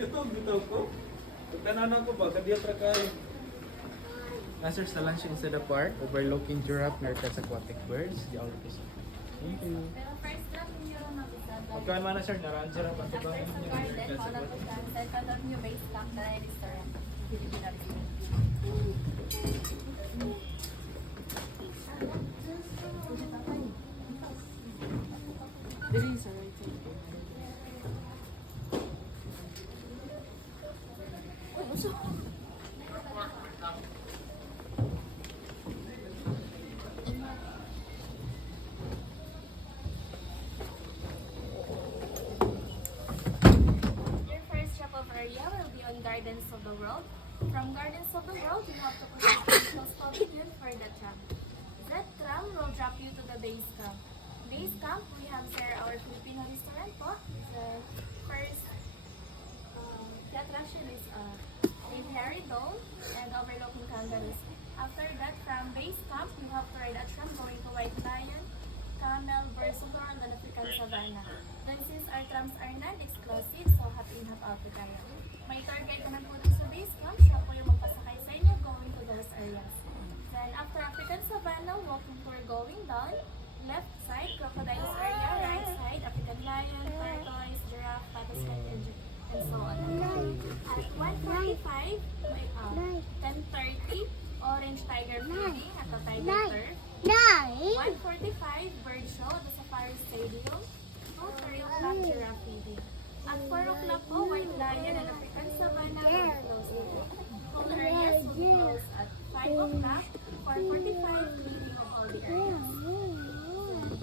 Ito, bitaw ko. Pagkananan ko ba, kadiyatra kayo. Nasir sa lunch inside the park, overlooking giraffe, Mercas aquatic birds, the Alpes. Thank you. Pero first drop ninyo ron ang isa. Pagkaan man na sir, naran giraffe ang After tubangan sa niyo, garden, Mercas mauna po aquatic. siya. Sa kadon nyo base camp na restaurant. Filipino restaurant. Dili sa right side. Your first stop of area will be on Gardens of the World. From Gardens of the World, you have to proceed to People's Pavilion for the tram. That tram will drop you to the base camp. Base camp, we have there our Filipino restaurant po. The first the attraction is Aviary Dome and overlooking Kangaroos. After that, from base camp, you have to ride a tram going to White Lion, Camel, Bersumber, and African Savannah. Then since our trams are non-exclusive, so happy in half out to tayo. May tour guide naman po dun sa base camp, siya po yung magpasakay sa inyo going to those areas. Then after African Savannah, walking tour going down, left side, crocodiles area, right side, African lion, tortoise, giraffe, patasman, and so on. At 1:45, 10:30, orange tiger feeding at the tiger turf. 1:45, bird show at the Safari Stadium. 2:30 o'clock, giraffe feeding. At 4 o'clock po, white lion and African Savannah will close. All areas will be closed at 5 o'clock. 4:45, cleaning of all the areas.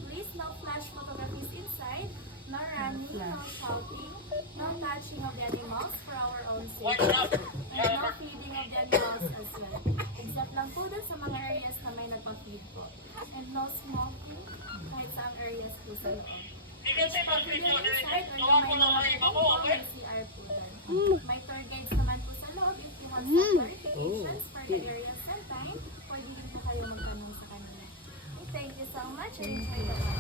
Please no flash photographies inside, no running, no shouting, no touching of the animals for our own safety, and no feeding of the animals as well. Except lang po dun sa mga areas na may nagpa-feed po. And no smoking kahit sa areas po sa loob. Each pavilion inside or yung may mga po may CR po dun. May tour guides naman po sa loob if you want some clarifications for the areas and time, pwede din po kayo magtanong sa kanila. Okay, thank you so much and enjoy the park.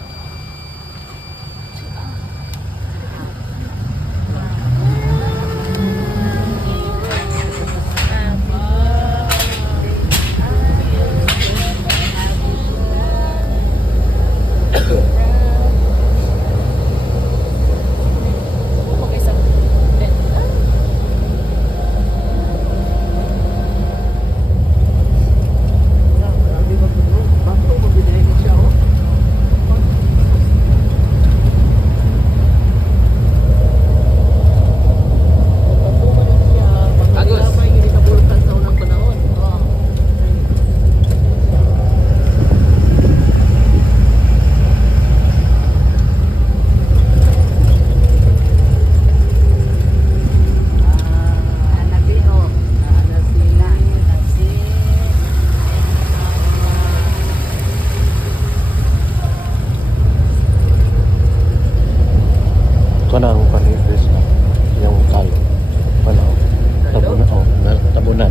Kanang panipis na yung talo. Palaw. Tabunan. Oh, tabunan.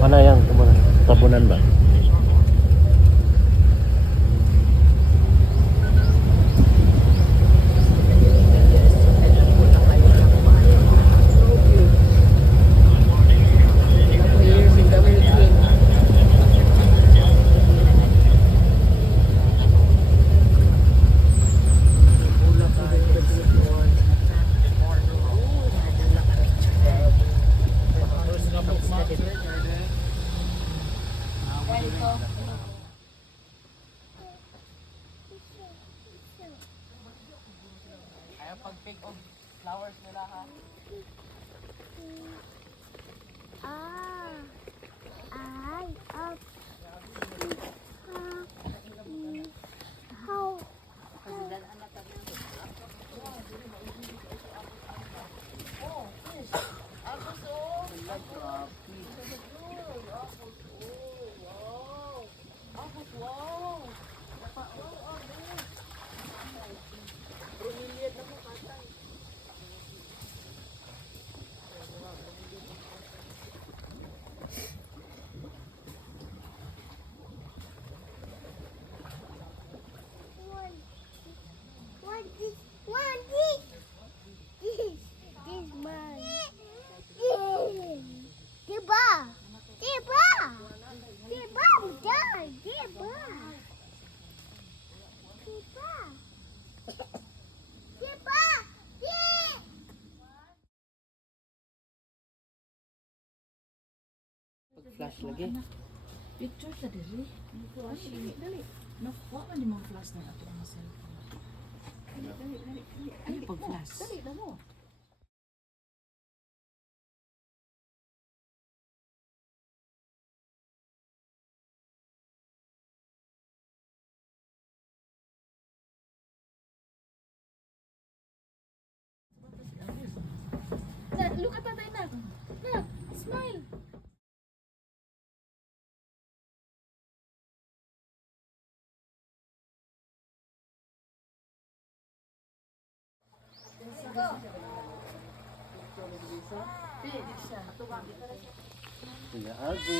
Mana yang tabunan? Tabunan ba? Ayaw pag-pick of flowers nila ha. Flash lagi. Picture sa diri. Dali. Nakuha man ni mga flash na ato ang cellphone. Dali. Ay, pag flash. Dali na mo. Look at tatay na. Na, smile. Kuya Ago.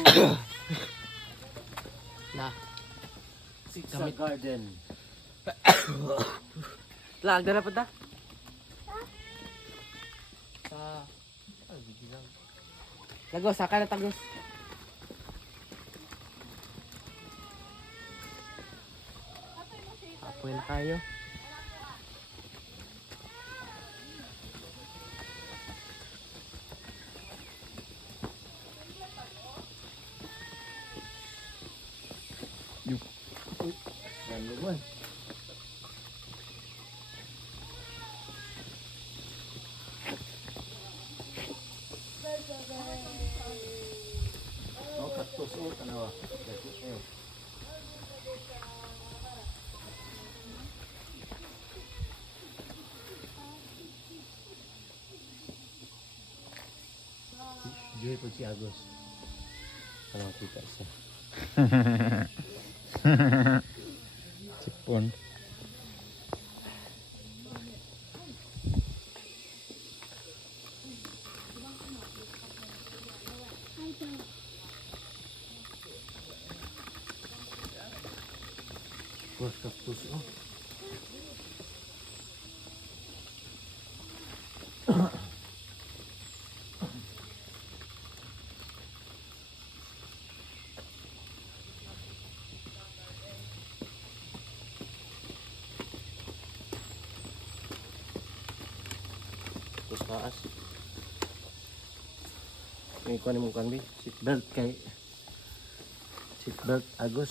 Na. Sa garden. Lag na pa ta. Sa Tagos, saka na tagos. Apoy na kayo. Yan naman. Oh, cactus. Oh, tanawa. Cactus. Oh. Joy po si Agos. Ano kita sa? Sipon. Bos cactus. Oh. Terus taas. May kuha ni mong kanbi. Seatbelt kay seatbelt Agos.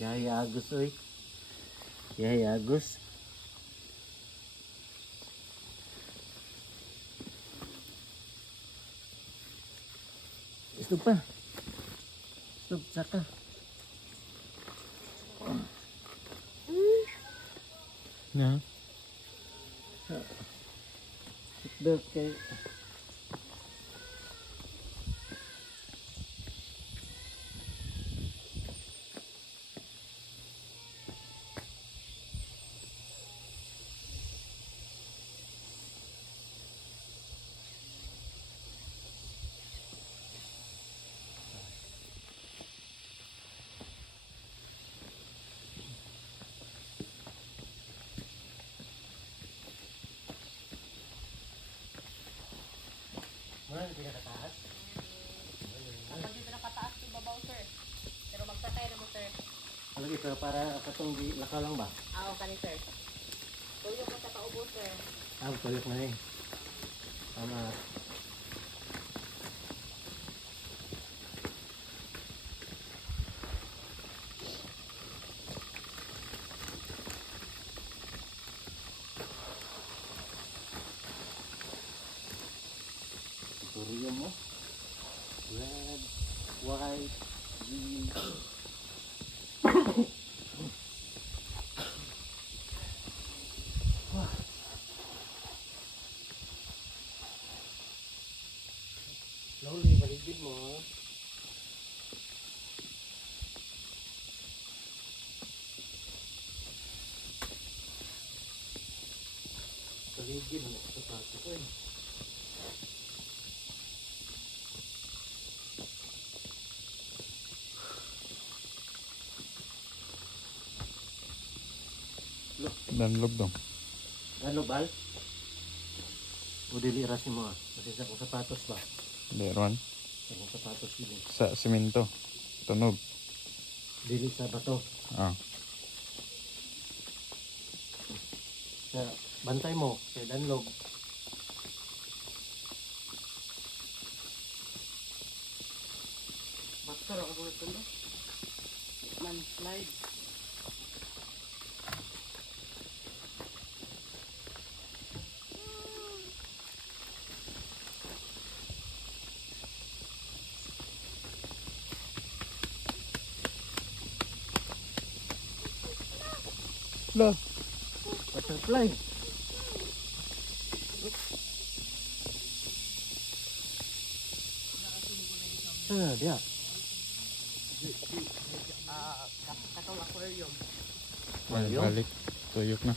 Yaya Agos oy. Yaya Agos. Stop pa. Stop saka. Na. Seatbelt kay Ano pinakataas? Kapag dito nakataas sa babaw, sir. Pero magtatay na mo, sir. Lagi pero para katong di lakaw lang ba? Oo, kani, sir. Tuyo ka sa kaubo, sir. Ah, tuyok na eh. Tama. Turyo mo. Red, white, green. Slowly, baligid mo. Baligid mo. Sapato ko eh. Danlog dong. Ano, Bal? O dili rasin mo ah. Kasi sa kong sapatos ba? Meron. Sa kong sapatos dili. Sa simento. Tunog. Dili sa bato. Ah. Sa bantay mo. Sa danlog. Master ako ito no? Man slide. Lah. Butterfly. Dia. Katong aquarium. Balik. Tuyok na.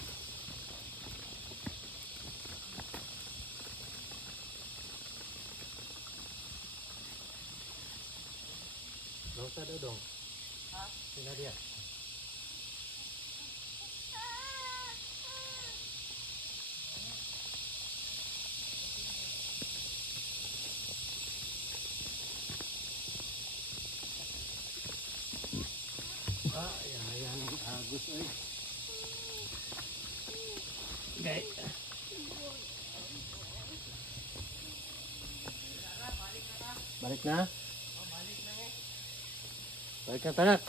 Lausa daw dong. Sino dia? Yang Agus ay. Okay. Balik na? Balik na tanak.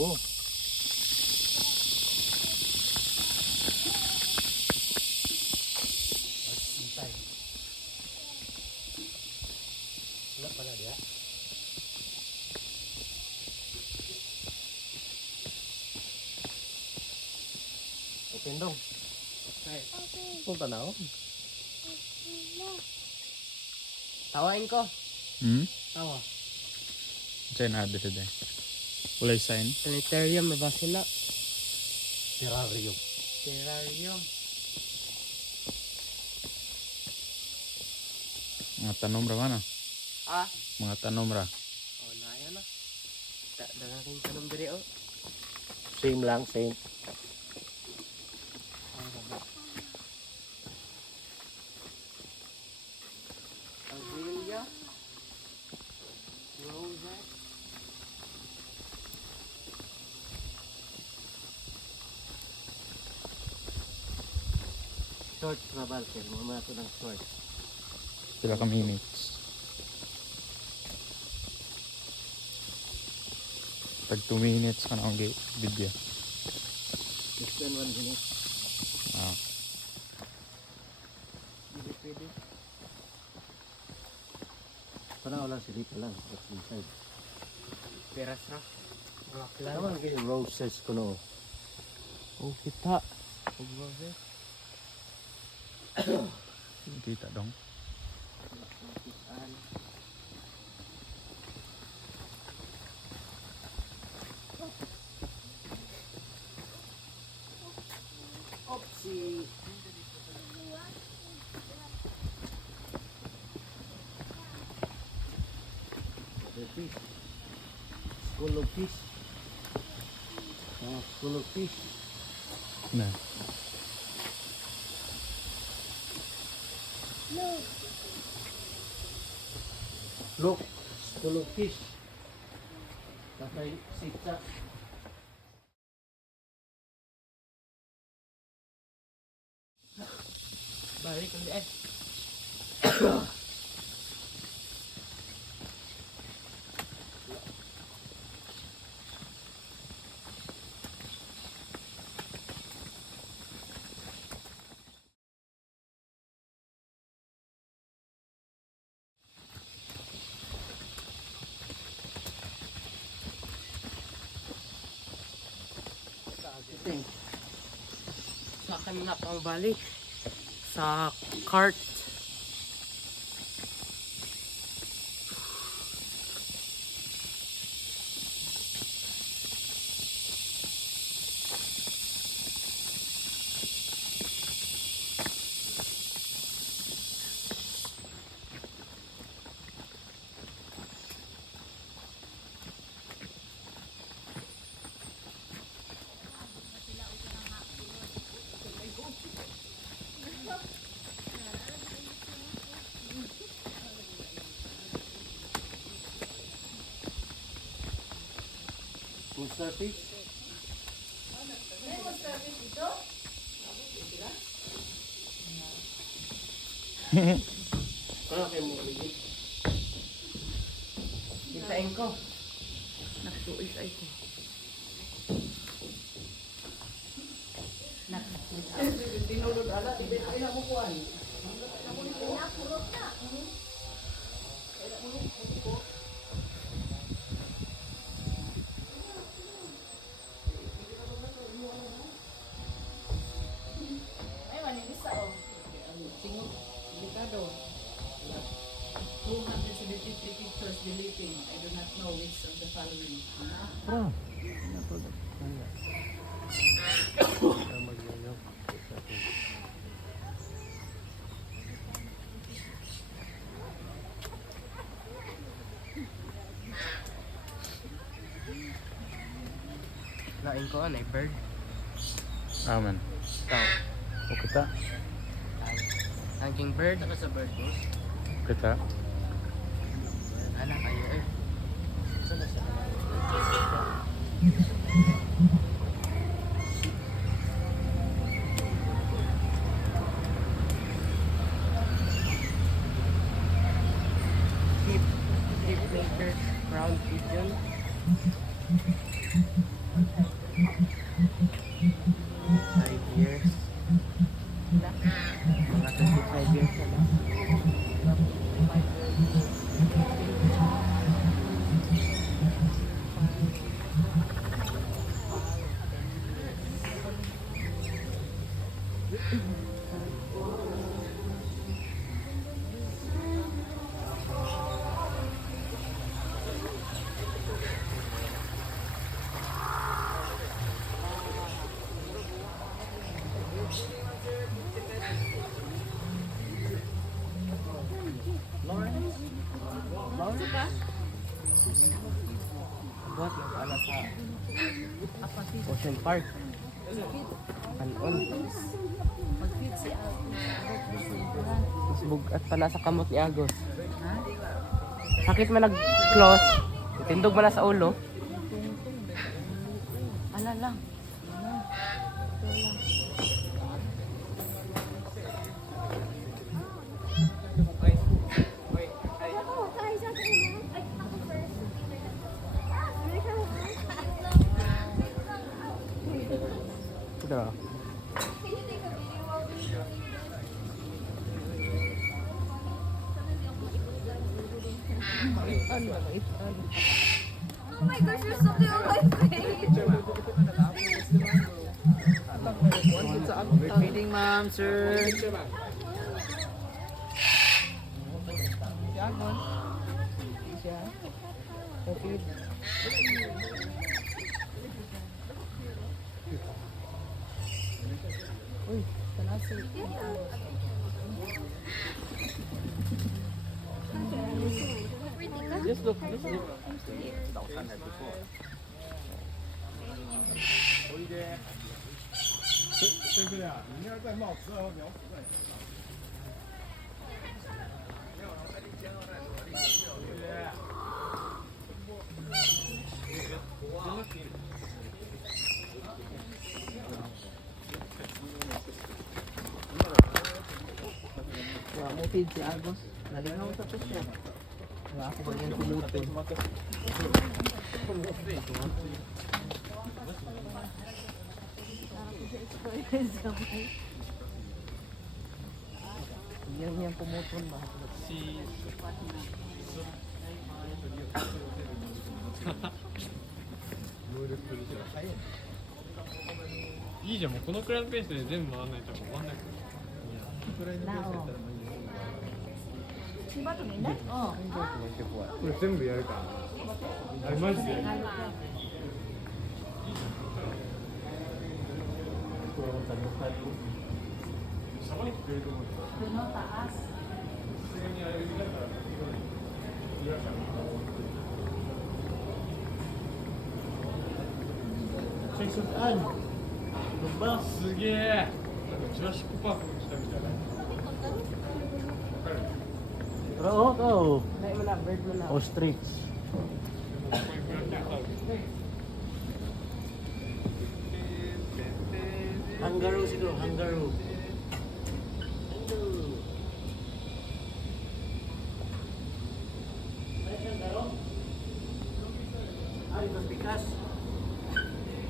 Oh. Hintay. Wala pala dia. Open dong. Okay. Punta na ako. Tawain ko. Hmm? Tawa. Diyan na dito din. Ulay sign. Sanitarium na ba sila? Terrarium. Terrarium. Mga tanom ra man ah. Ah? Mga tanom ra. Oh, naya na. Dalaking tanong diri oh. Same lang, same. Azalea. Rosette. Short travel, sir. Mga ito ng short. Pila ka minutes. Tag 2 minutes ka na ang video. Less than 1 minute. Ah. Hindi pwede. Para wala si dito lang. What's inside? Peras ra. Rock lang. Naman kayo roses ko no. Oh, kita. Pag-roses. Kita dong. Oopsie. The fish. School of fish. School of fish. Na. Look. School of fish. Tatay sitsa. Balik ulit eh. Sa akin na pang balik sa cart. Starfish. Ano kayo mo kaligid? Kitain ko. Nagtuis ay ko. Tinulod ala, ay na mo kuan. Ay, manilisa oh. Singot, delikado. 273 pictures deleting. I do not know which of the following. Ah. Lain ko anay bird. Aman. Tao. O kita. Hanging bird ako sa bird ko. Kita. Anak kayo eh. Deep nature crown pigeon. 5 years. Mga 25 years na lang. Buhat lang pala sa Ocean Park. Kanon. Mas bugat pa na sa kamot ni Agos. Sakit man nag-close. Tindog man na sa ulo. Ala lang. Ito. Oh my gosh, you're something on my face. Feeding ma'am, sir. Uy, tanasi. Just look, just look. Wala mo feed si Agos. Nalingaw sa siya. Wala ako ba yung kumutin? Yan pumutol ba? Si... いいじゃん、もうこのくらいのペースで全部回らないと終わんないから。 これ全部やるから。あれマジで。 すげえ。なんかジュラシックパークに来たみたいな。わかる？ Pero oh, Nay mo na, bird mo na. ostrich. こういうブラックハウス。Kangaroo siguro, kangaroo. Ay, mas pikas.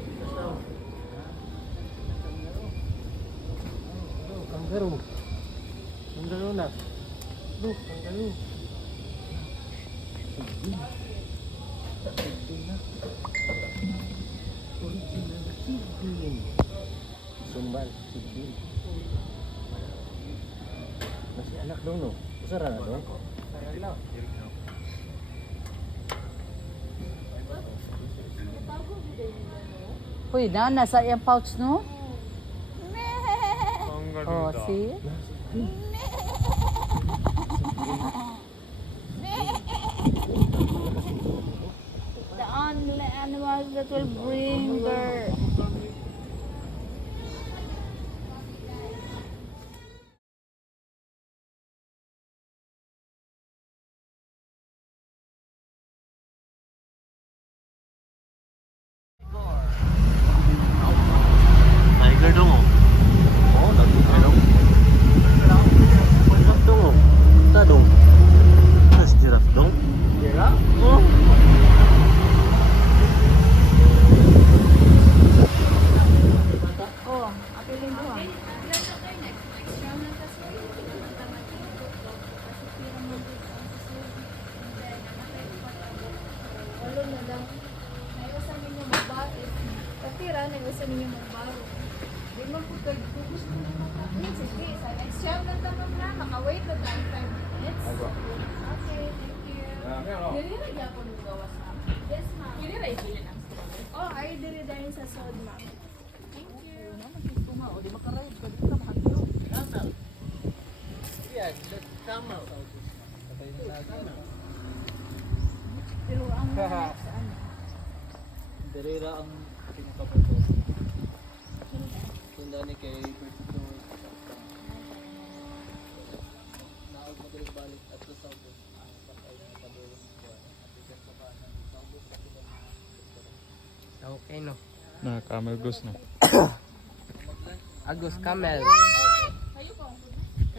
Pikas daw. Kangaroo. Kangaroo na. Look, kangaroo. Original chicken. Sumbal, chicken. Masih anak dong, no? Besar anak dong? Uy, nasa iyang pouch, no? Oh, see? The only animals that will bring their... Tiger dong, oh. Oh, tiger dong. Giraffe dong, oh. Kita dong. Mas giraffe dong. Giraffe? Oh. Oh, apilin ko ah. Walo na daw. Naiwasan ninyo magbaro. Katira, naiwasan ninyo magbaro. Di man po kayo gusto na makakit. Sige, sa next jam lang naman na. Maka-wait na tayo 5 minutes. Okay, thank you. Dili na gyapon mo gawas ma'am. Yes, ma'am. Dili ra ibili lang. Oh, ay dili dahil sa sod, ma'am. Thank you. Yeah, that's camel. Pero ang next, ano? Derera ang pinakapunto. Tunda ni kay Bertito. Naog balik at sa South. Okay, no? Na, camel goose na. Agos, camel.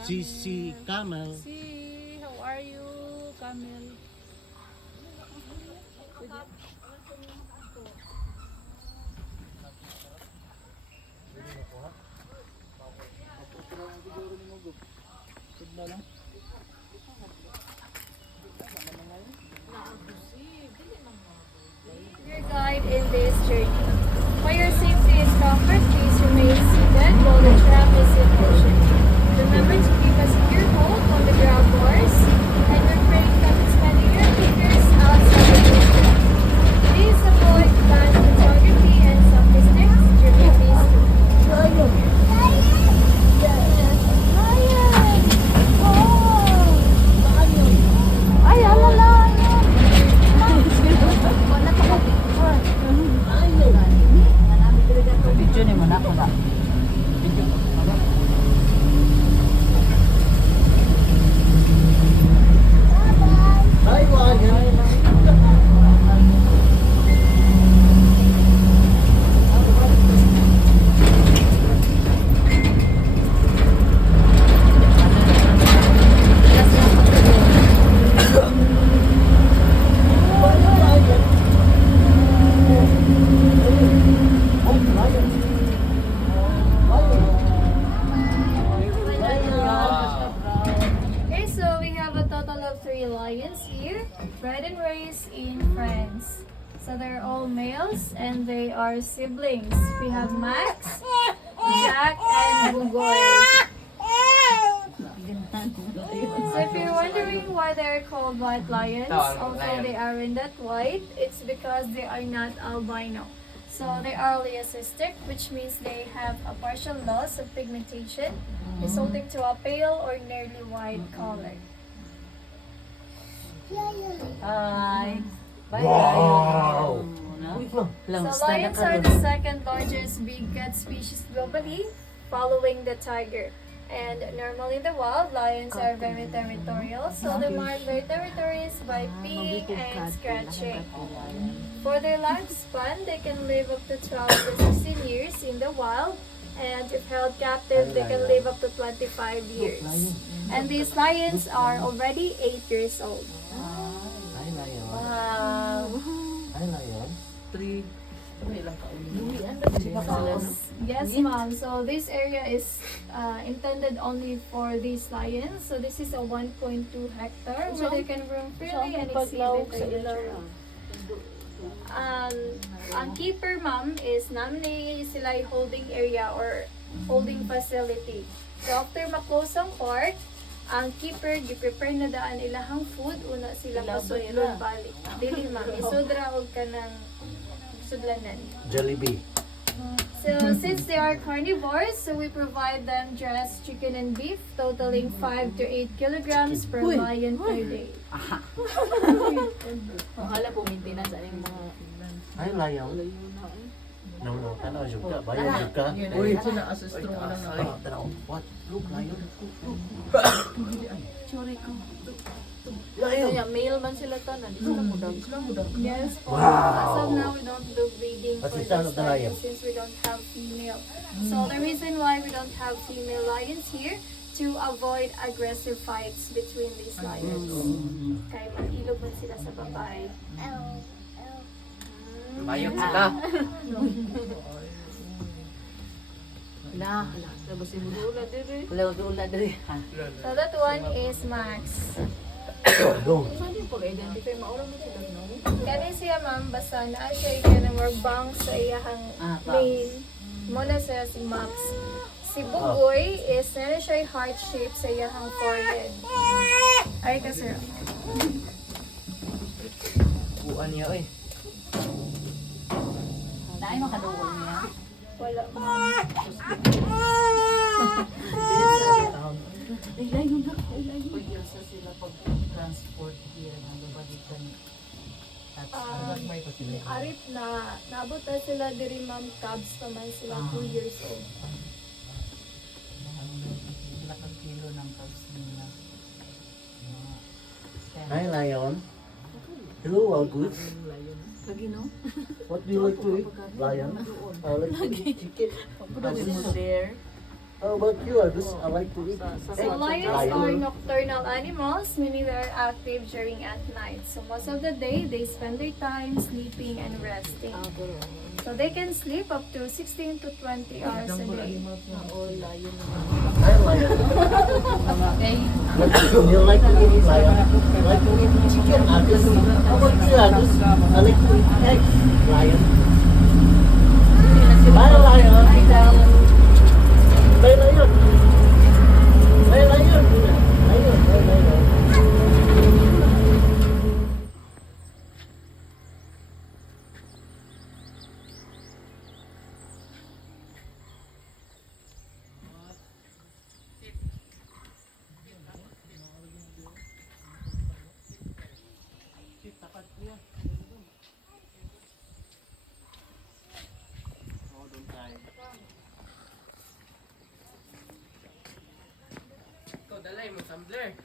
Si camel. See, how are you, Camille? Your guide in this journey. For your safety and comfort, please remain seated while the tram is in motion. Remember to keep a secure hold on the grab bars and refrain from expanding your fingers outside the distance. Please avoid flash photography and selfie sticks during these tours. Ay, alala! Video ni mo na ako ba? Hi, wagon. Okay, so we have a total of 3 lions here, bred and raised in France. So they're all males and they are siblings. We have Max, Jack, and Bugoy. So if you're wondering why they're called white lions, although they aren't that white, it's because they are not albino. So they are leucistic, which means they have a partial loss of pigmentation, resulting to a pale or nearly white color. Hi. Bye-bye. So lions are the second largest big cat species globally, following the tiger. And normally in the wild, lions are very territorial, so they mark their territories by peeing and scratching. For their lifespan, they can live up to 12 to 16 years in the wild and if held captive, they can live up to 25 years. And these lions are already 8 years old. Ay, layon. Wow. Ay, layon. Yes, ma'am. So this area is intended only for these lions. So this is a 1.2 hectare where they can roam freely and exhibit their nature. Ang keeper, ma'am, is namin sila holding area or holding facility. So after ma-close ang court, ang keeper gi-prepare na daan ilahang food una sila pasudlon balik. Dili, ma'am, isudra og kanang sudlanan. Jollibee. So since they are carnivores, so we provide them just chicken and beef, totaling 5 to 8 kilograms per lion per day. Hala po maintenance aning mga Ay, layon. No, no. Tanaw juga. Bayan juga. Uy, sila asistro lang na. Tanaw. What? Look, layon. chori ko. Layon. Kaya male man sila tanan, di sila mudag. Yes, for Wow. as of now we don't do breeding for That's the this sound of the lion. lion since we don't have female. So the reason why we don't have female lions here to avoid aggressive fights between these lions. Kaya mag-ilog man sila sa babae. Bayot sila. La, tapos si Mudula diri. Mudula diri. So that one is Max. Go. Saan yung pag-identify maura mo sila no? Kani siya, ma'am, basta naa siya ikanang more bangs sa iyahang mane. Muna siya si Max. Si Bugoy is na siya heart shape sa iyahang forehead. Ay ka, sir. Buwan niya, oy. Dahil makadungol niya. Wala. Ilayon na, ilayon. Pag-yasa sila pag-transport here ng lubadikan. Arip na naabot na sila diri, ma'am, Cubs pa man sila 2 years old. Lakang kilo ng cubs nila. Hi, lion. Hello, all good. Lagi no? What do you like to eat? Lion. I like to eat chicken. Pagdagin mo there. How about you? I like to eat So egg. lions are nocturnal animals, meaning they're active during at night. So most of the day, they spend their time sleeping and resting. So they can sleep up to 16 to 20 hours a day. Hi, lion. You like to eat lion? You like to eat chicken? Agus. How about you, Agus? I like to eat eggs. Lion. Hi, lion. Hey, lion. Hey, lion. Lion. Hey, lion. Ikaw, dalay mo, tumbler.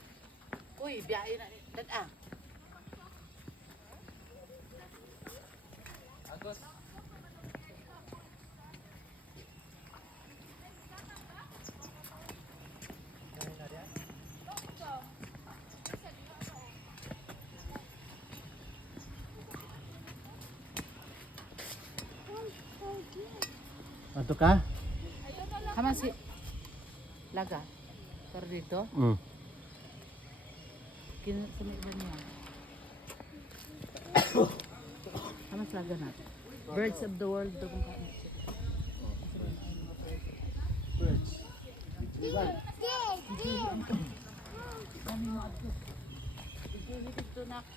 Uy, biyahe na. Dad Agos. Ato ka? Kama si Laga. Pero dito, sunod ba niya? Kama si Laga na. Birds of the world daw kung kami.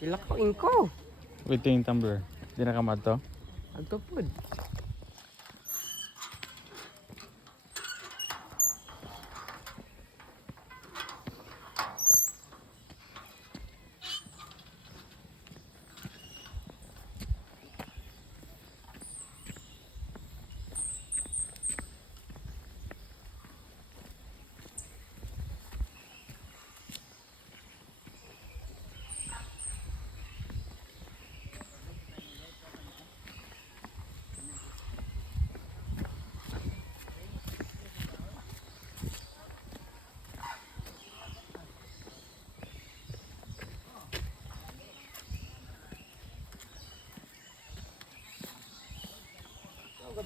Ilak ko inko. Wait yung tumbler. Di na kamad to? Agkapod.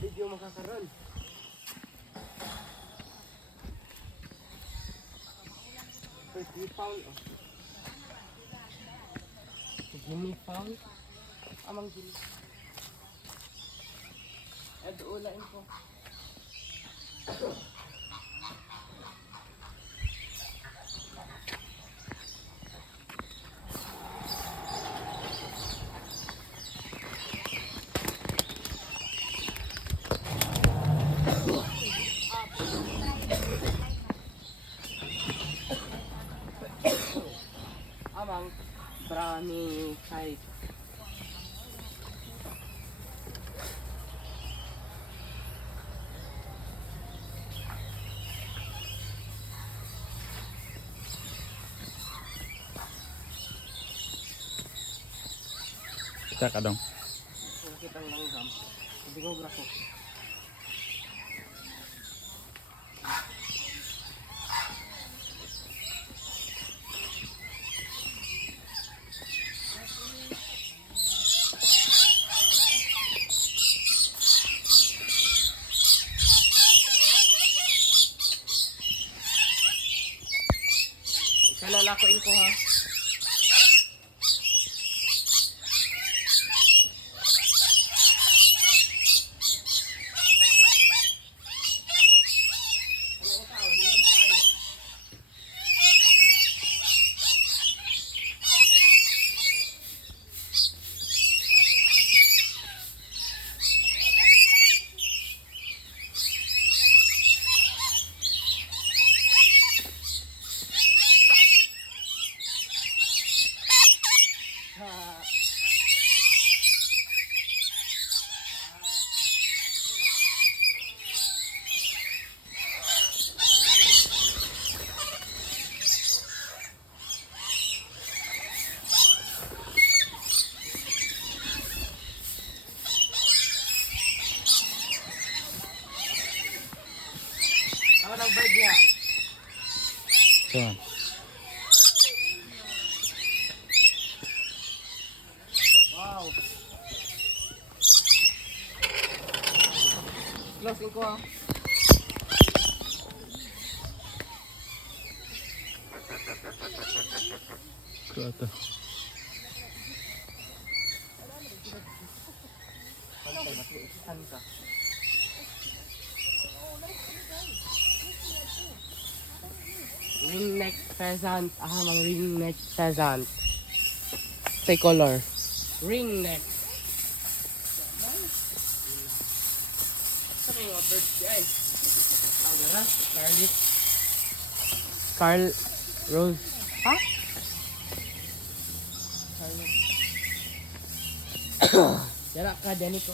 video makakaroon. First we found, oh. Jimmy found. Amang Jimmy. Ito ulain ko. Amang brownie kahit Kita ka dong. nakita ang langgam. Hindi ko grafo. Isa lalakoin ko ha. Ako ng bird niya. So, Wow. Closing ko ha. ito ito. Santa. Ringneck pheasant. Mga ringneck pheasant. Say color. Ringneck. Ano yung mga birds yan? Agara? Scarlet? Carl Rose. Ha? Scarlet. Yan ka, Danny ko.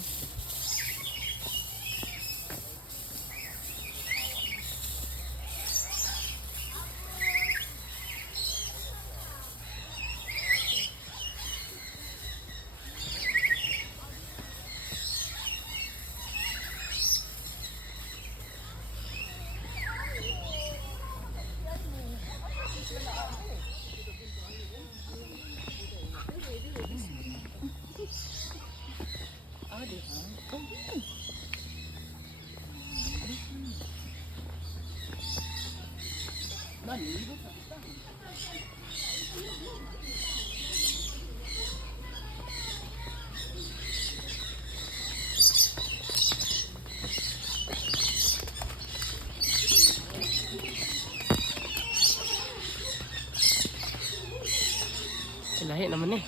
Lahi naman eh.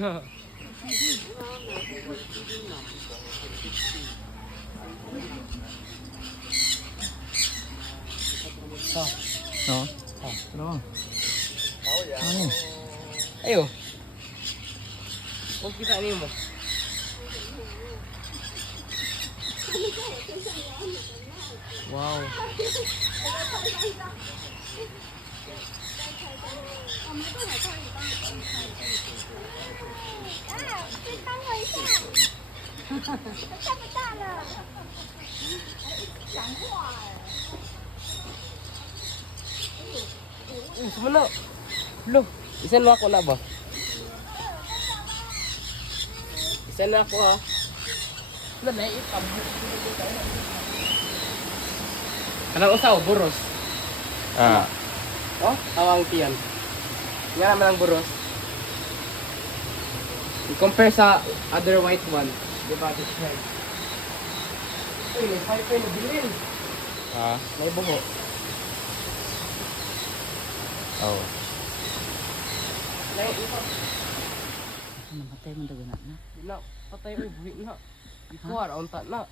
No? Ano? Ano? Ayo. Kung kita niyo mo. Wow. Semua. Belum. Isan mo ako na ba? Saan na ako ah? Wala na itam. Kanang usaw, buros. Ah, Oh, tawang tiyan. Nga naman ang buros. I-compare sa other white one. Di ba? It's red. Uy, may fiber na bilin. ah, May buho. oh. Namatay mo daga na. Di na, patay oy, buhi na. Ikuha, raunta na.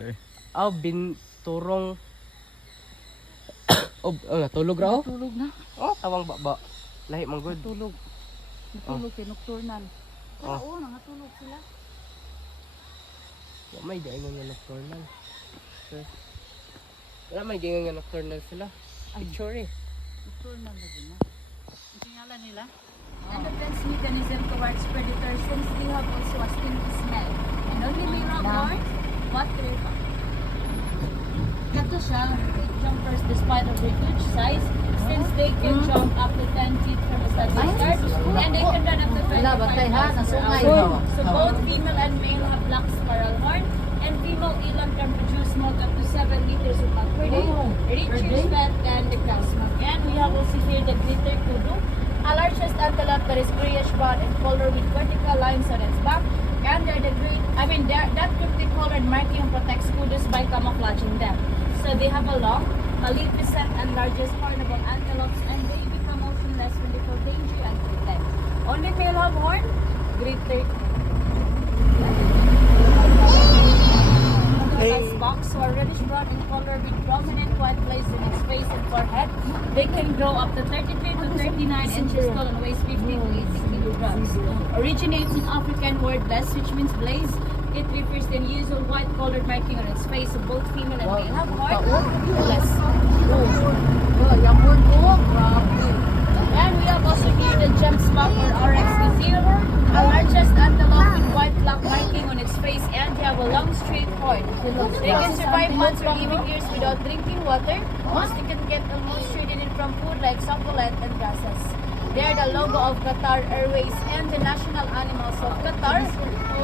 Eh, Aw, binturong. Natulog raw? Tulog na. Oh, tawang baba. Lahi man good. Tulog. Natulog kay nocturnal. Oh. Oo, nangatulog sila. Wala may gaingon nga nocturnal. Sir. Wala may gaingon nga nocturnal sila. Picture eh. Nocturnal na din na. Ang sinyalan nila? And defense mechanism towards predators since they have also a stinky smell. And only may have horns, what they have. Kato siya, jumpers despite of their huge size, since they can jump up to 10 feet from the standing start, and they can run up to 25 miles per hour. So both female and male have black spiral horn, and female eland can produce milk up to 7 liters of milk per day, richer fat than the cow's milk. And we have also here the glitter kudu, a largest antelope that is grayish brown in color with vertical lines on its back. And they're the that cryptic colored marking protects kudus by camouflaging them. So they have a long, maleficent, and largest hornable antelopes, and they become motionless when they feel danger and threatened. Only male have horn, greater. As box or reddish brown in color with prominent white places in its face and forehead. They can grow up to 33 to 39 inches tall and weighs 50 to 80 kilograms. Originates in African word bless, which means blaze. It refers to unusual white colored marking on its face of both female and male have horn. Bless. And we have also here the gemsbok or oryx gazelle, a largest antelope with white black marking on its face, and they have a long straight horn. They can survive months or even years without drinking water. Most they can get almost shredded from food like succulent and grasses. They are the logo of Qatar Airways and the national animals of Qatar,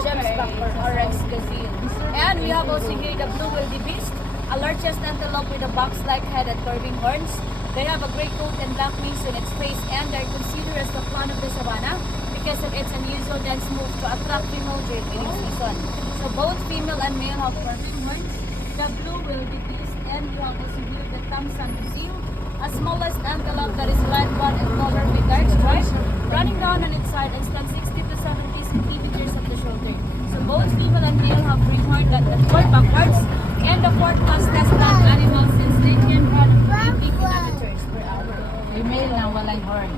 gemsbok or oryx gazelle. And we have also here the blue wildebeest, a largest antelope with a box-like head and curving horns. They have a gray coat and black wings on its face, and they are considered as the fawn of the savannah because of its unusual dense move to attract female during mating season. So both female and male have curving horns. The blue wildebeest, and we have also here the Thompson gazelle, a smallest antelope that is light brown in color with dark stripes running down on its side and stands 60 to 70 centimeters at the shoulder. So both female and male have green horn that fall backwards, and the fourth fastest land animal since they can run 80 kilometers per hour. Female na walay horn.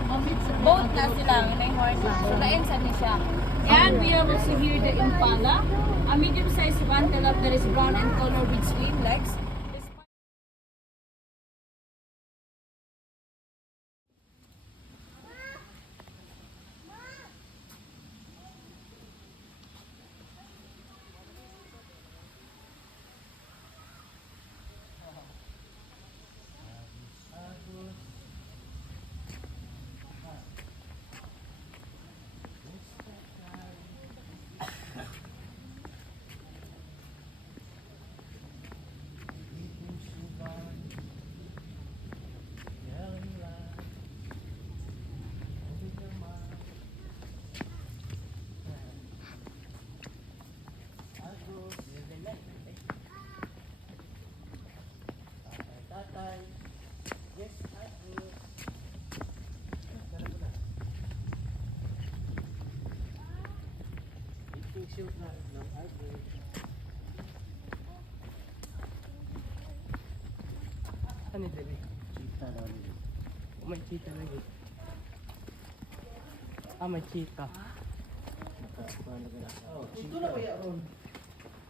Both na sila, may horn na. So lain sa siya. And we have also here the impala, a medium-sized antelope that is brown in color with slim legs. Ano dili? May kita lagi. May kita. Ito na kaya ron.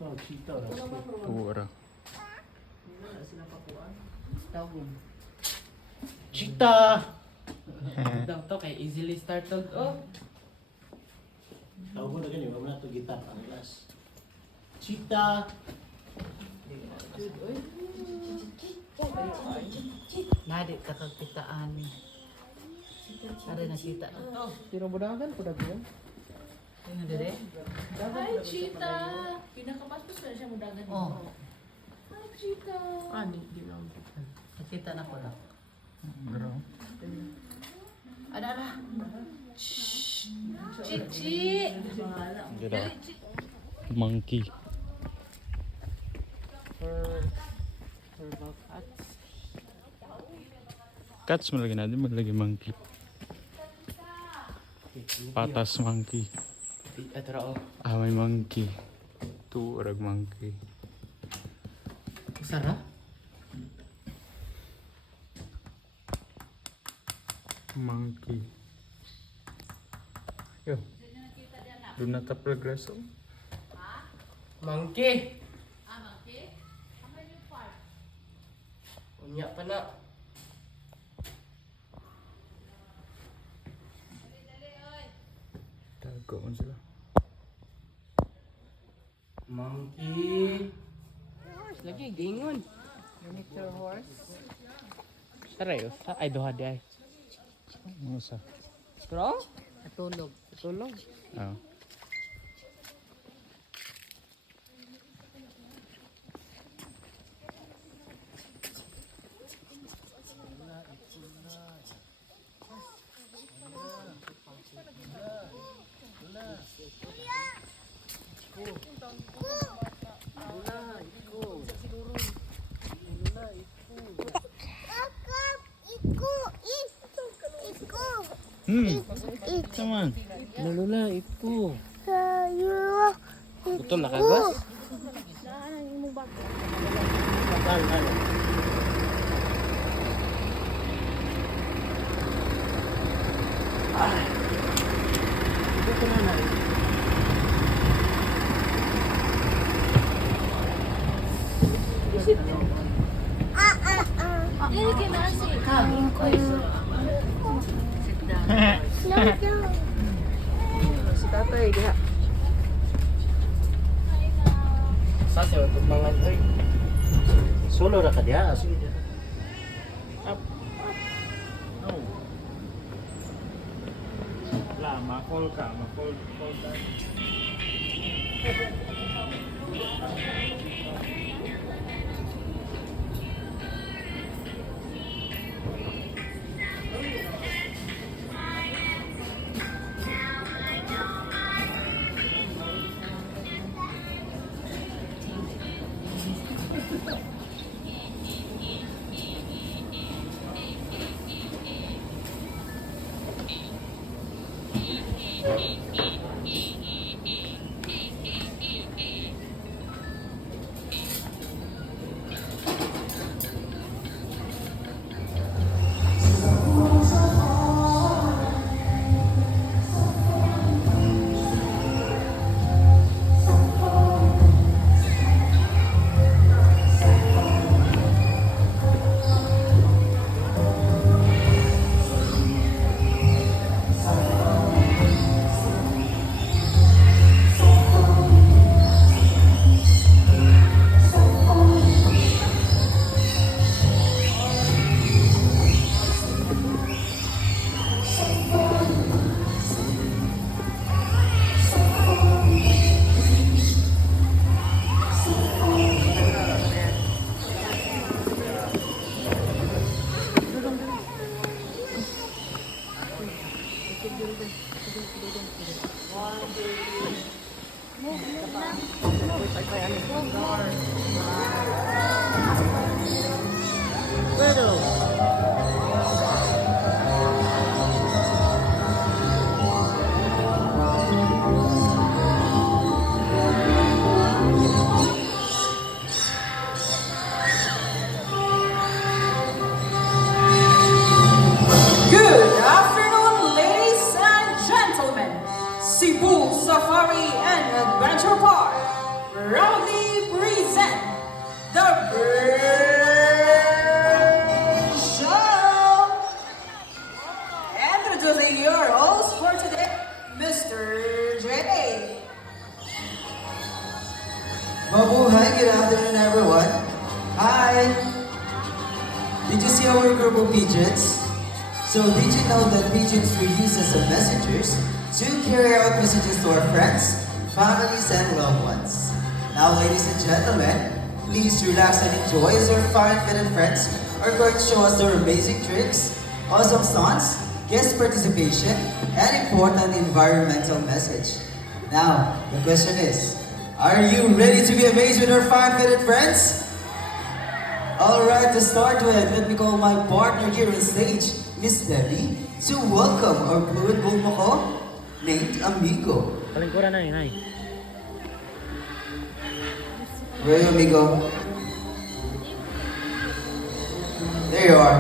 Oh, cheetah na. Pura. Cheetah! Daw to kay easily startled. Oh, Tawag mo na ganyan, wala na ito gitar ang glass. Cheetah! Nadi katong pitaan ni. Ari nakita. pero budagan ko daghan. Hi, cheetah! Pinakamaspas na siya mudagan dito. Oh. Hi, cheetah! Ah, di na. Nakita na ko na. Bro. Ada. Chichi! Gira. Monkey. Herbal cats. Cats malagi na din malagi monkey. Patas monkey. Ito ra, oh. Ah, may monkey. Tuurag monkey. Sara? Monkey. Yo. Do not progress. Monkey! Unya pa na. Tago man sila. Monkey! Lagi, gingon. Miniature horse. Sara yun. Ay, duha di ay. Ano sa? Bro? Natulog. Tulog. Ah. Saman. Lulula, ipo. Gutom na kagos? Dili kay nasi. Si tatay, diha. Sa siya, tugmangan. Ay, Solo ra ka diha. Wala, ma-call ka. Ma-call ka. Good afternoon, ladies and gentlemen. Cebu Safari and Adventure Park proudly present the Bird Show. Introducing your host for today, Mr. J. Mabuhay, good afternoon everyone. Hi! Did you see our group of pigeons? So did you know that pigeons were used as messengers to carry out messages to our friends, families, and loved ones. Now, ladies and gentlemen, please relax and enjoy as our fine-fitted friends are going to show us their amazing tricks, awesome stunts, guest participation, and important environmental message. Now, the question is, are you ready to be amazed with our fine-fitted friends? Alright, to start with, let me call my partner here on stage, Miss Debbie, to welcome our blue and gold mako named Amigo. Palingkuran na yun, Where are you, Amigo? There you are.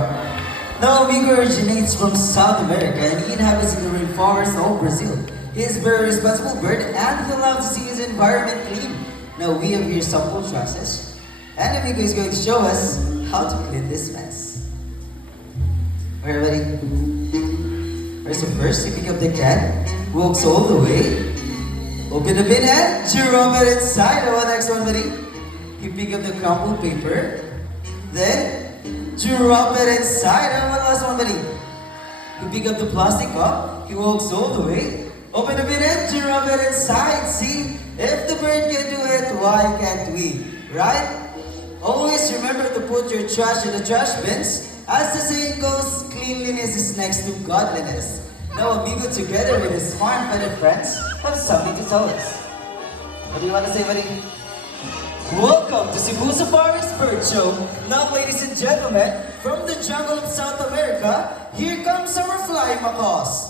Now, Amigo originates from South America and he inhabits in the rainforest of Brazil. He is a very responsible bird and he loves to see his environment clean. Now, we have here sample trusses and Amigo is going to show us how to clean this mess. Are you ready? Alright, so first, you pick up the can, walks all the way, open the bin and drop it inside. What next one, buddy? You pick up the crumpled paper, then drop it inside. And what last one, buddy? You pick up the plastic cup, he walks all the way, open the bin and drop it inside. See, if the bird can do it, why can't we? Right? Always remember to put your trash in the trash bins. As the saying goes, cleanliness is next to godliness. Now, Amigo, together with his fine-fitted friends, have something to tell us. What do you want to say, buddy? Welcome to Cebu Safari's Bird Show. Now, ladies and gentlemen, from the jungle of South America, here comes our flying macaws.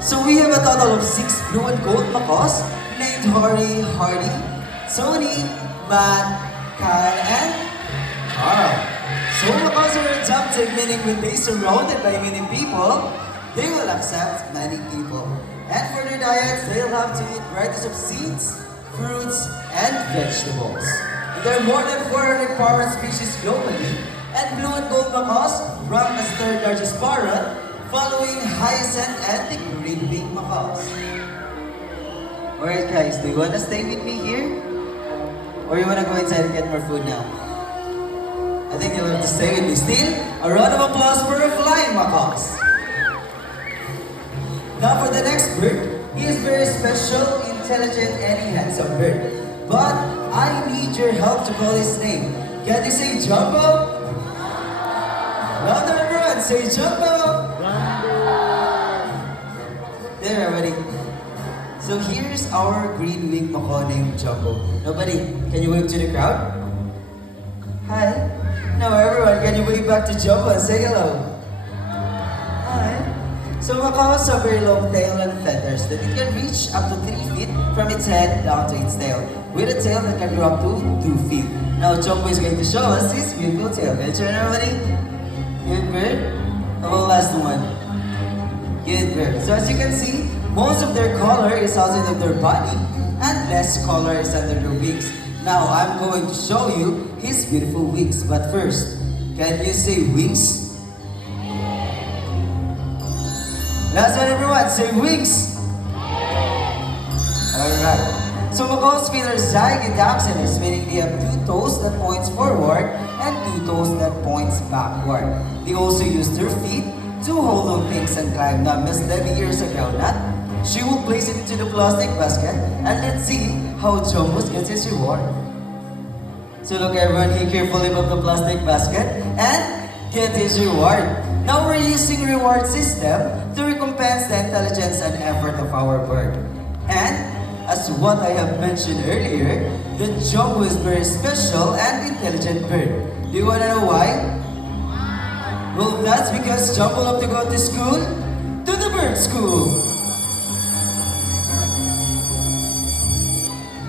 So we have a total of 6 blue and gold macaws named Harry, Hardy, Tony, Matt, Kyle, and Carl. So macaws are adaptive, meaning when they surrounded by many people, they will accept many people. And for their diets, they'll have to eat varieties of seeds, fruits, and vegetables. And there are more than 400 parrot species globally, and blue and gold macaws rank as third largest parrot, following hyacinth and the green-winged macaws. Alright guys, do you want to stay with me here? Or you want to go inside and get more food now? I think you'll have to stay with me. Still, a round of applause for our flying macaws. Now for the next bird, he is very special, intelligent, and a handsome bird. But I need your help to call his name. Can you say Jumbo? Louder everyone, say Jumbo! There, everybody. So here's our green-winged macaw named Jumbo. Nobody, can you wave to the crowd? Hi. Now everyone, can you wave back to Jumbo and say hello? Hi. So macaws have very long tail and feathers that it can reach up to 3 feet from its head down to its tail, with a tail that can grow up to 2 feet. Now Jumbo is going to show us his beautiful tail. Can you turn, everybody? Good bird. How about the last one? Good bird. So as you can see, most of their color is outside of their body and less color is under their wings. Now I'm going to show you his beautiful wings. But first, can you say wings? Last one everyone, say wings! Alright. So macaws feet are zygidapsinus, meaning they have 2 toes that points forward and 2 toes that points backward. They also use their feet to hold on things and climb. Now Miss Debbie here is a groundnut. She will place it into the plastic basket and let's see how Jumbo gets his reward. So look everyone, he carefully move the plastic basket and get his reward. Now we're using reward system to recompense the intelligence and effort of our bird. And as what I have mentioned earlier, the Jumbo is very special and intelligent bird. Do you wanna know why? Well, that's because Jumbo love to go to school, to the bird school.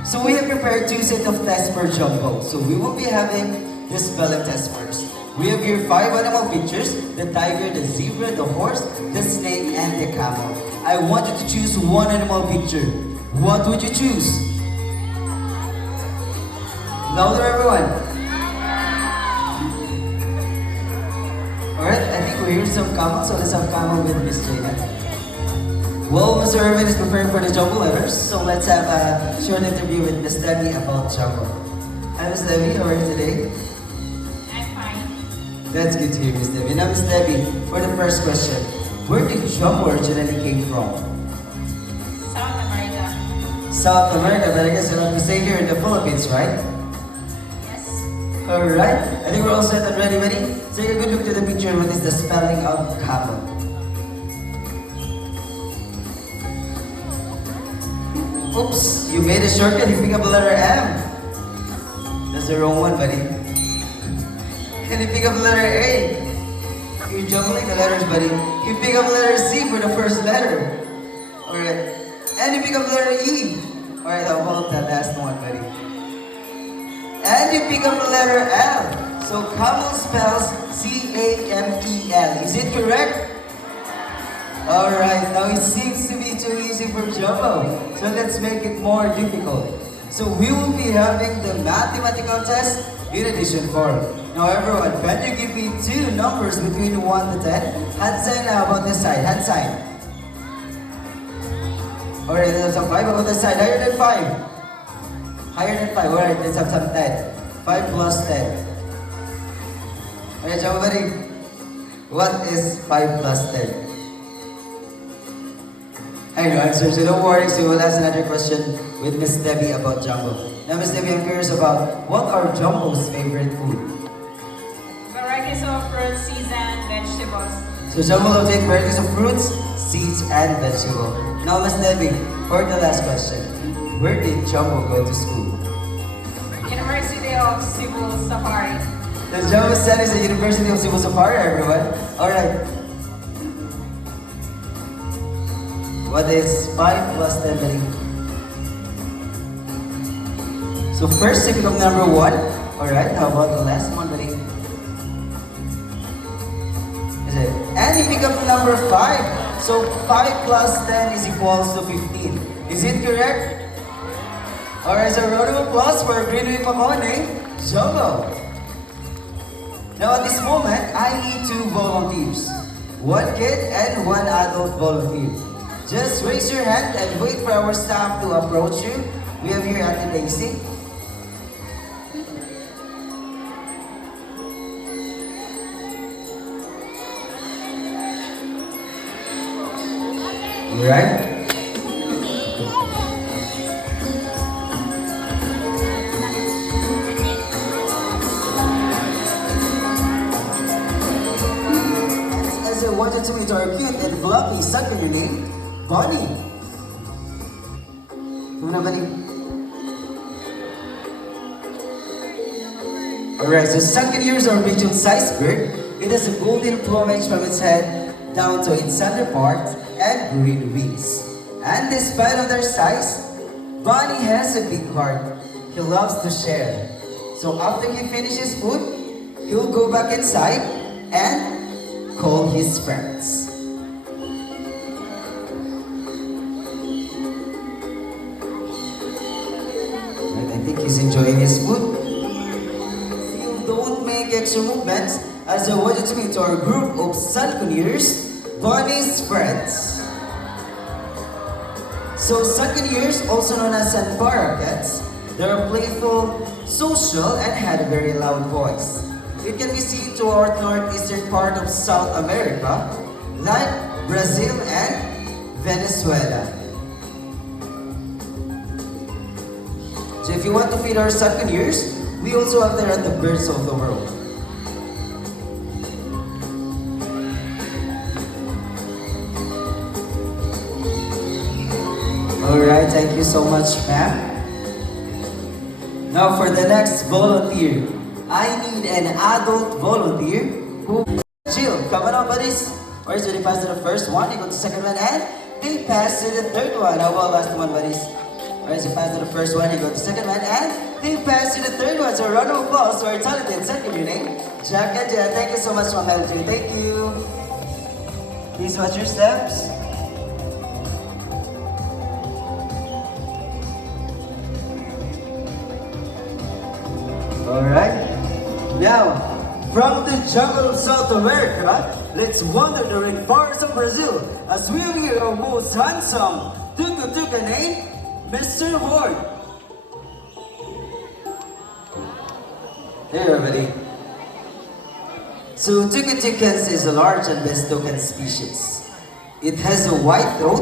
So we have prepared 2 sets of tests for Jumbo. So we will be having the spelling test first. We have here 5 animal pictures: the tiger, the zebra, the horse, the snake, and the camel. I want you to choose one animal picture. What would you choose? Louder everyone. Alright, I think we hear some camel, so let's have camel with Miss Jada. Well, Mr. Irvin is preparing for the Jumbo letters, so let's have a short interview with Miss Debbie about Jumbo. Hi Miss Debbie, how are you today? I'm fine. That's good to hear, Miss Debbie. Now, Miss Debbie, for the first question, where did Jumbo originally came from? South America. South America, but I guess you'll have to stay here in the Philippines, right? Yes. Alright, I think we're all set and ready? Take a good look to the picture and what is the spelling of camel. Oops, you made a shortcut, you pick up the letter M. That's the wrong one, buddy. Can you pick up the letter A? You're jumbling the letters, buddy. You pick up the letter C for the first letter. Alright. And you pick up the letter E. Alright, how about that last one, buddy? And you pick up the letter L. So camel spells C-A-M-E-L. Is it correct? Alright, now it seems to be too easy for Jumbo. So let's make it more difficult. So we will be having the mathematical test in addition form. Now everyone, can you give me two numbers between 1 to 10? Hand sign about this side, hand sign. Alright, there's a 5 about this side, higher than 5. Higher than 5, alright, let's have some 10. 5 plus 10. Okay, Jumbo buddy, what is 5 plus 10? I know answer, so don't worry, so we'll ask another question with Miss Debbie about Jumbo. Now Miss Debbie, I'm curious about what are Jumbo's favorite food? Varieties of fruits, seeds, and vegetables. So Jumbo will take varieties of fruits, seeds, and vegetables. Now Miss Debbie, for the last question, where did Jumbo go to school? University of Cebu Safari. The Jumbo studies at University of Cebu Safari, everyone. Alright. What is 5 plus 10, buddy? So first, you pick up number 1. Alright, how about the last one, buddy? Is it? And you pick up number 5. So 5 plus 10 is equals to 15. Is it correct? Alright, so round of applause for Greenway Pacone, Jumbo. Now at this moment, I need 2 volunteers. 1 kid and 1 adult volunteer. Just raise your hand and wait for our staff to approach you. We have here Ate Daisy. Alright. As I wanted to meet our cute and fluffy second your name, Bonnie. Come on, Bonnie. Alright, so second year is our medium-sized bird. It has a golden plumage from its head down to its center part and green wings. And despite of their size, Bonnie has a big heart. He loves to share. So after he finishes food, he'll go back inside and call his friends. I think he's enjoying his food. You don't make extra movements as I want you to meet our group of Salconiers, Bonnie's friends. So Salconiers, also known as San Parakeets, they're playful, social, and had a very loud voice. It can be seen to our northeastern part of South America, like Brazil and Venezuela. So if you want to feed our Salconiers, we also have there at the birds of the world. Alright, thank you so much, ma'am. Now for the next volunteer, I need an adult volunteer who chill. Come on, buddies. Alright, so they pass to the first one, they go to the second one, and they pass to the third one. How about last one, buddies? Alright, so pass to the first one, they go to the second one, and they pass to the third one. So a round of applause to our talented second year name, Jack and Jen. Thank you so much, Ma'am Elfie. Thank you. Please watch your steps. Alright. Now, from the jungle of South America, let's wander the rainforest of Brazil as we meet our most handsome tuca named Mr. Horde. Hey everybody. So Tucan tucans is a large and best toucan species. It has a white throat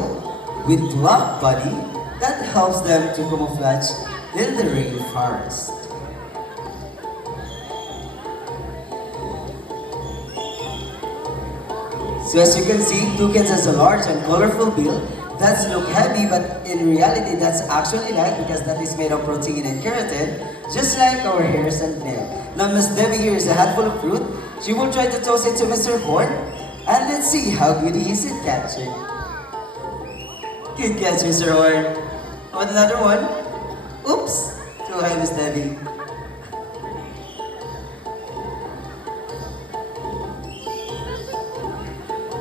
with black body that helps them to camouflage in the rainforest. So as you can see, toucans has a large and colorful bill that's look heavy, but in reality that's actually light because that is made of protein and keratin, just like our hairs and nail. Now Miss Debbie here is a handful of fruit. She will try to toss it to Mr. Horn, and let's see how good he is at catching. Good catch, Mr. Horn. How about another one? Oops! Too high, Miss Debbie.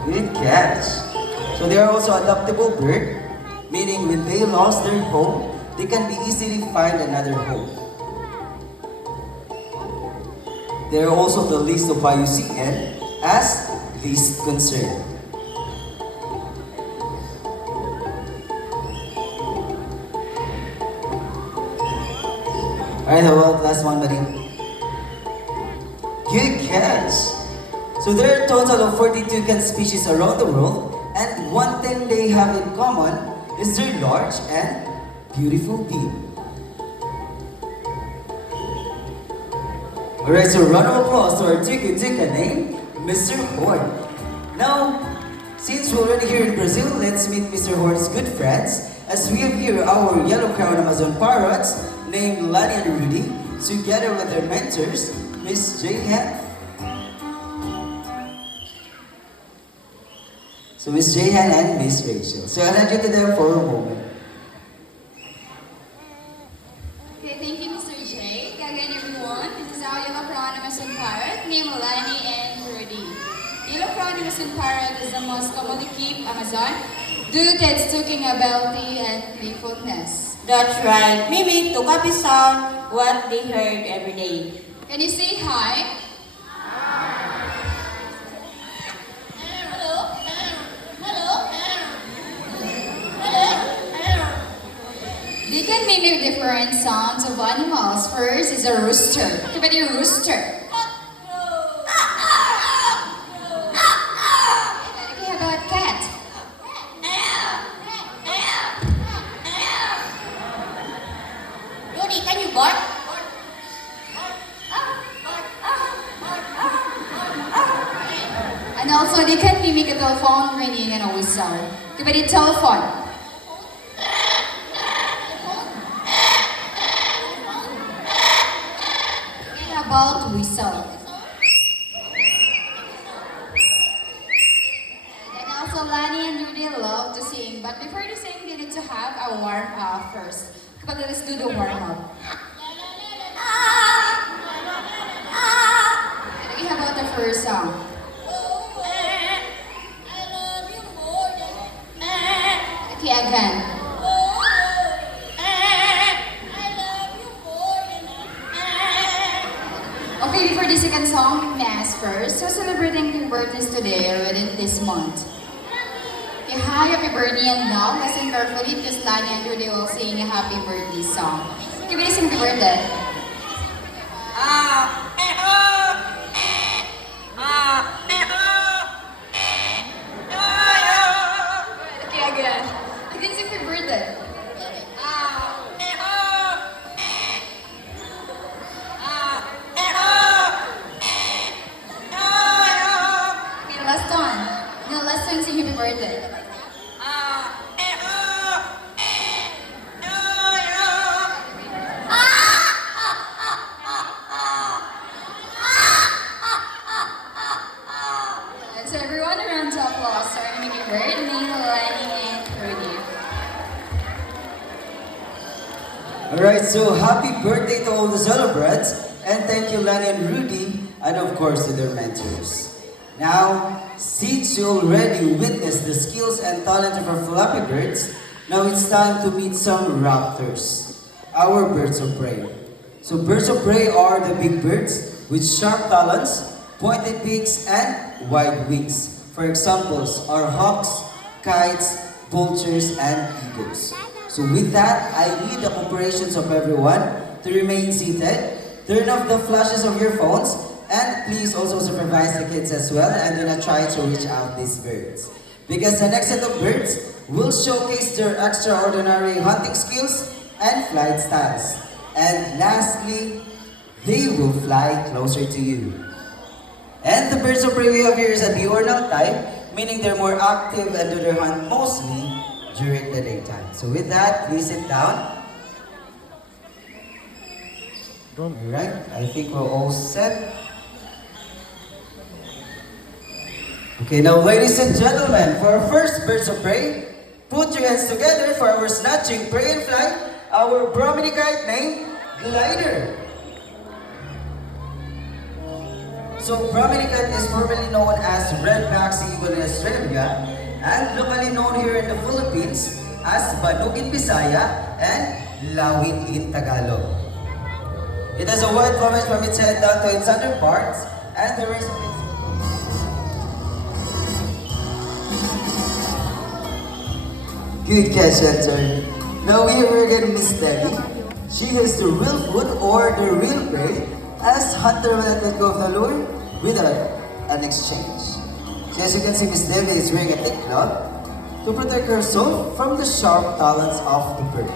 Good catch. So they are also adaptable bird, meaning when they lost their home, they can be easily find another home. They are also the least of IUCN as least concern. Alright, how about last one, buddy? Good catch! So there are a total of 42 toucan species around the world, and one thing they have in common is their large and beautiful beak. Alright, so round of applause to our Tucan Tucan name, Mr. Horn. Now, since we're already here in Brazil, let's meet Mr. Horn's good friends, as we have here our yellow crown Amazon parrots named Lani and Rudy, together with their mentors, Miss Jehan. So Miss Jehan and Miss Rachel. So I'll hand you to them for a moment. Okay, thank you, Mr. J. Again, everyone, this is our yellow crown Amazon parrot named Lani and Rudy. Yellow crown Amazon parrot is the most commonly kept Amazon due to its talking ability and playfulness. That's right. Mimi, to copy sound what they heard every day. Can you say hi? They can mimic different sounds of animals. First is a rooster. Look at your rooster. Okay, how about cat? Rudy, can you bark? And also they can mimic a telephone ringing and a whistle. Give it a telephone. And about whistle. And also Lani and Rudy love to sing, but before they sing, they need to have a warm up first. But let's do the warm up. Okay, how about the first song? Okay, again. Okay, before the second song, Mass first. So celebrating your birthdays today or within this month. Okay, hi, happy birthday, and now listen carefully because Lani and Rudy will sing a happy birthday song. Okay, we sing happy birthday. Okay, again. You can sing happy birthday. Okay, last one. No, last one, sing happy birthday. So everyone around to applause. Sorry, make it bird, me, Lani, and Rudy. Alright, so happy birthday to all the celebrants, and thank you Lani and Rudy, and of course to their mentors. Now, since you already witnessed the skills and talent of our Flappy Birds, now it's time to meet some raptors, our birds of prey. So birds of prey are the big birds with sharp talons, pointed beaks, and wide wings. For examples are hawks, kites, vultures, and eagles. So with that, I need the cooperations of everyone to remain seated, turn off the flashes of your phones, And please also supervise the kids as well and do not try to reach out these birds. Because the next set of birds will showcase their extraordinary hunting skills and flight styles. And lastly, they will fly closer to you. And the birds of prey we have here is a diurnal type, meaning they're more active and do their hunt mostly during the daytime. So with that, please sit down. Alright, I think we're all set. Okay, now ladies and gentlemen, for our first birds of prey, put your hands together for our snatching prey and flight, our Brahminy kite named Glider. So Brahminy kite is formerly known as Redback Sea Eagle in Australia and locally known here in the Philippines as Banug in Bisaya and Lawin in Tagalog. It has a wide plumage from its head down to its underparts and the rest of its good catch, sir. Now we have again Miss Debbie. She has the real food or the real prey as Hunter will let go of the lure without an exchange. So as you can see, Miss Debbie is wearing a thick glove to protect herself from the sharp talons of the bird.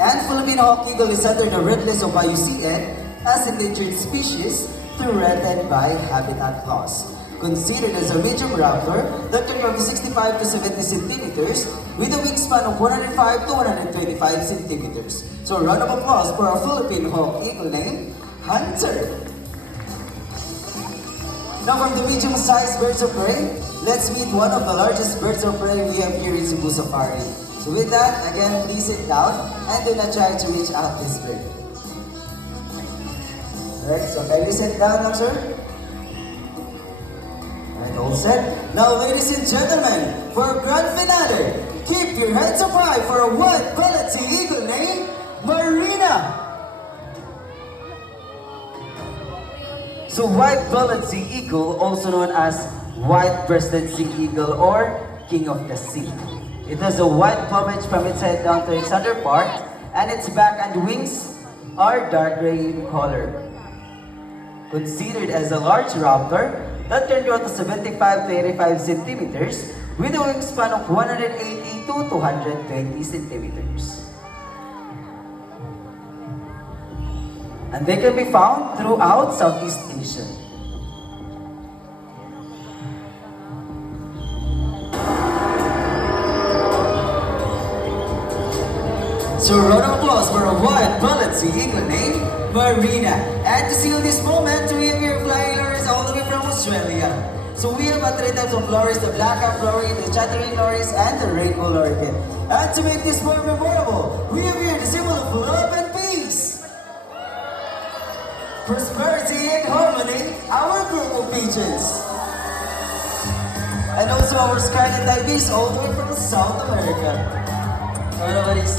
And Philippine hawk eagle is under the red list of IUCN as endangered species threatened by habitat loss. Considered as a medium raptor that can grow to 65 to 70 centimeters with a wingspan of 105 to 125 centimeters. So a round of applause for our Philippine hawk eagle named Hunter. Now from the medium-sized birds of prey, let's meet one of the largest birds of prey we have here in Cebu Safari. So with that, again, please sit down and do not try to reach out this bird. Alright, so kindly sit down now, sir. Alright, all set. Now, ladies and gentlemen, for our grand finale, keep your heads up high for a white-bellied sea eagle named Marina. So white-bellied sea eagle, also known as white-breasted sea eagle or king of the sea. It has a white plumage from its head down to its underpart, and its back and wings are dark gray in color. Considered as a large raptor that can grow to 75 to 85 centimeters with a wingspan of 180 to 220 centimeters. And they can be found throughout Southeast Asia. So a round of applause for a white-bellied sea eagle named Marina. And to seal this moment, we have here flying lorries all the way from Australia. So we have three types of lorries, the blackout lorry, the chattering lorries, and the rainbow lorry. And to make this more memorable, we have here the symbol of love and peace, prosperity and harmony, our group of pigeons. And also our scarlet ibis all the way from South America. Alright, buddies.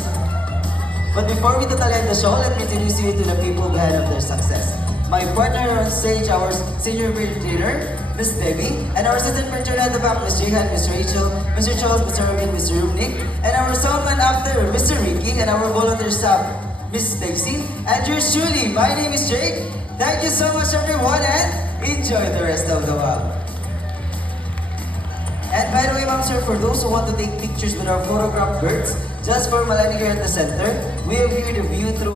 But before we totally end the show, let me introduce you to the people behind of their success. My partner on stage, our senior bird leader, Miss Debbie, and our assistant producer at the back, Miss Jehan, Miss Rachel, Mr. Charles, Mr. Robin, Mr. Rubnik, and our soundman after, Mr. Ricky, and our volunteer staff, Miss Stacy, and yours truly, my name is Jake. Thank you so much everyone and enjoy the rest of the walk. And by the way, ma'am sir, for those who want to take pictures with our photographed birds, just for Malani here at the center, we have here the view through